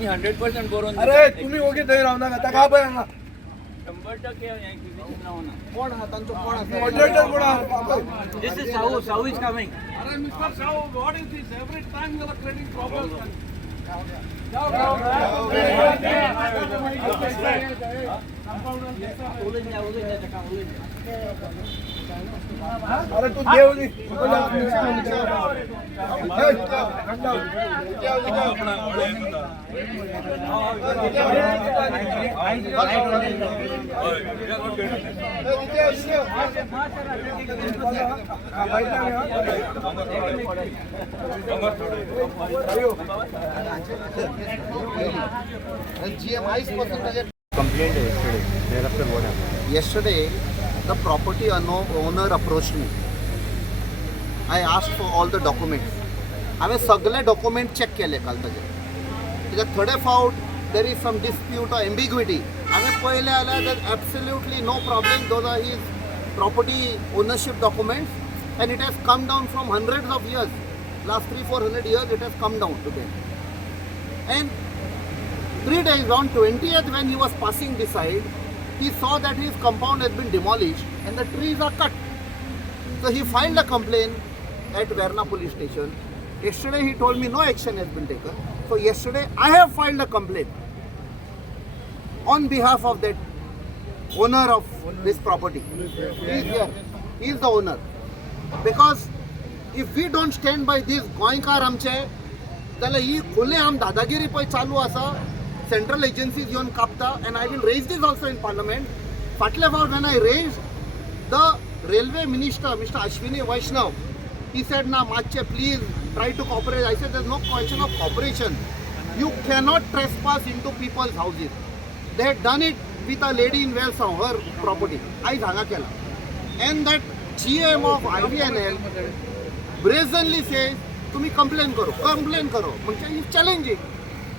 आम्ही 100% बरोबर. अरे तुम्ही ओके थंय रावना आता का पळय हांगा 100% एक्झिक्युशन रावना. कोण हा तांचो कोण आसा मॉडरेटर कोण आहा? This is Sahu is coming. अरे mister Shahu, what is this? Every time you are creating problems. अरे तू देव दी Complaint yesterday. Thereafter, what happened? Yesterday, the property owner approached me. I asked for all the documents. हांवें सगळे document check केले काल ताजे थोडे फावट देर इज सम डिस्प्यूट और एम्बिग्विटी हांवें पळयलें जाल्यार there absolutely no problem those are his property ownership documents and it has come down from hundreds of years last 300-400 years it has come down to them. And 3 days on 20th when he was passing beside, he saw that his compound has been demolished and the trees are cut. So he filed a complaint at Verna police station. Yesterday he told me no action has been taken. So yesterday I have filed a complaint on behalf of that owner of this property. He is here. He is the owner. Because if we don't stand by this गोंयकार आमचे जाल्यार ही खुलेआम दादागिरी पळय चालू आसा. Central agencies येवन कापता and I will raise this also in parliament. फाटले फावट when I raised the railway minister Mr. Ashwini Vaishnav, he said na maatche please try to cooperate. I said there's no question of cooperation. You cannot trespass into people's houses. They had done it with a lady in Wales, her property. I hanga kela. And that GM of IVNL brazenly says तुम्ही complain karo म्हणजे he is challenging.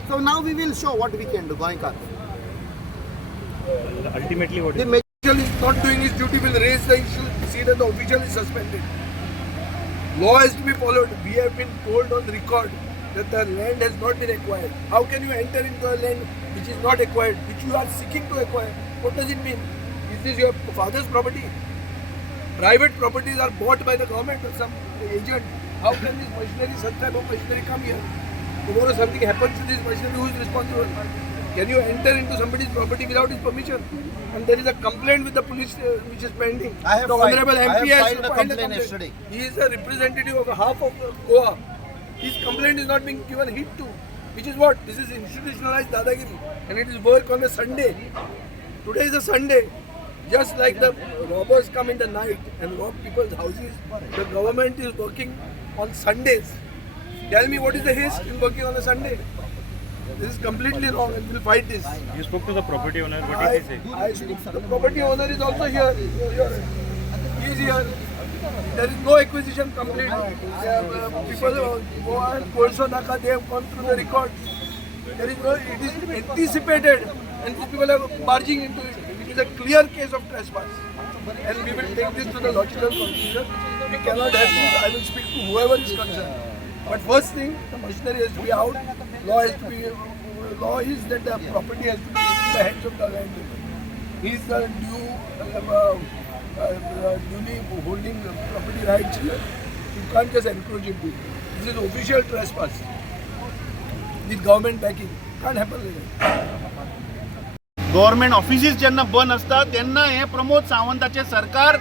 So now we will show what we can do, Goinkar. Ultimately, what The official is not doing his duty, will raise the issue, see that the official is suspended. Law has to be followed. We have been told on record that the land has not been acquired. How can you enter into a land which is not acquired, which you are seeking to acquire? What does it mean? Is this your father's property? Private properties are bought by the government or some agent. How can this machinery, such type of machinery come here? Tomorrow something happens to this machinery, who is responsible? Can you enter into somebody's property without his permission? And there is a complaint with the police which is pending. I have the filed- Honorable I have MP has filed a complaint yesterday. He is a representative of half of Goa. His complaint is not being given heed to. Which is what? This is institutionalized dadagiri. And it is work on a Sunday. Today is a Sunday. Just like the robbers come in the night and rob people's houses, the government is working on Sundays. Tell me what is the haste in working on a Sunday? This is completely wrong and we'll fight this. You spoke to the property owner. What did he say? The property owner is also here. He is here. There is no acquisition complete. People go and Kolso Naka, they have gone through the records. There is no, it is anticipated and these people are barging into it. It is a clear case of trespass. And we will take this to the logical conclusion. We cannot have this. I will speak to whoever is concerned. But first thing, the machinery has to be out. Law has to be. Law is that the property has to be in the hands of the landlord. He is the duly holding property rights here. You can't just encroach into it. This is official trespass. With government backing, can't happen like that. Government offices जेन्ना बंद असतात तेन्ना हे प्रमोद सावंताचे सरकार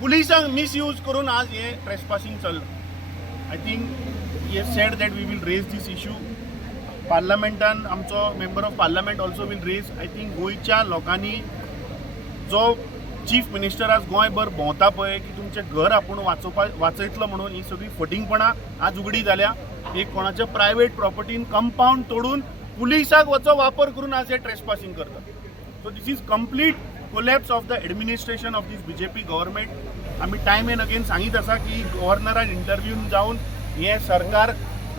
पुलिसांक misuse करून आज हे trespassing चल्लां. I think he has said that we will raise this issue. पार्लमेंटान आमचो member of parliament also will raise. I think गोंयच्या लोकांनी जो चीफ मिनिस्टर आज गोंयभर भोंवता पळय की तुमचें घर आपूण वाचयतलो म्हणून ही सगळी फटिंगपणां आज उगडी जाल्या. एक कोणाच्या प्रायवेट प्रॉपर्टीन कंपाऊंड तोडून पुलिसाक वचो वापर करून आज हे ट्रेसपासिंग करतात. So this is complete collapse of the administration of this BJP government. आमी टायम एंड अगेन सांगीत आसा की गव्हर्नरान इंटरव्यून जावन हे सरकार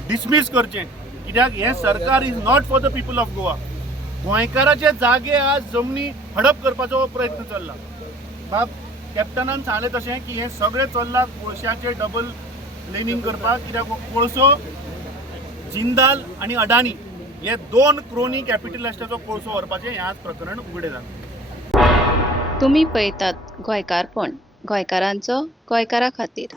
डिसमीस करचें, कित्याक हे सरकार is not for the people of Goa. गोंयकाराचे जागे आज जमनी हडप करपाचो प्रयत्न चल्ला. बाब कॅप्टनान सांगलें तशें की हे सगळें चल्लां कोळशाचें डबल लेनिंग करपाक, कित्याक कोळसो जिंदाल आनी अडानी हे 2 क्रोनी कॅपिटलिस्टाचो कोळसो व्हरपाचें हें आज प्रकरण उगडें जालें. तुम्ही पळयतात गोंयकारपण, गोंयकारांचो गोंयकारा खातीर.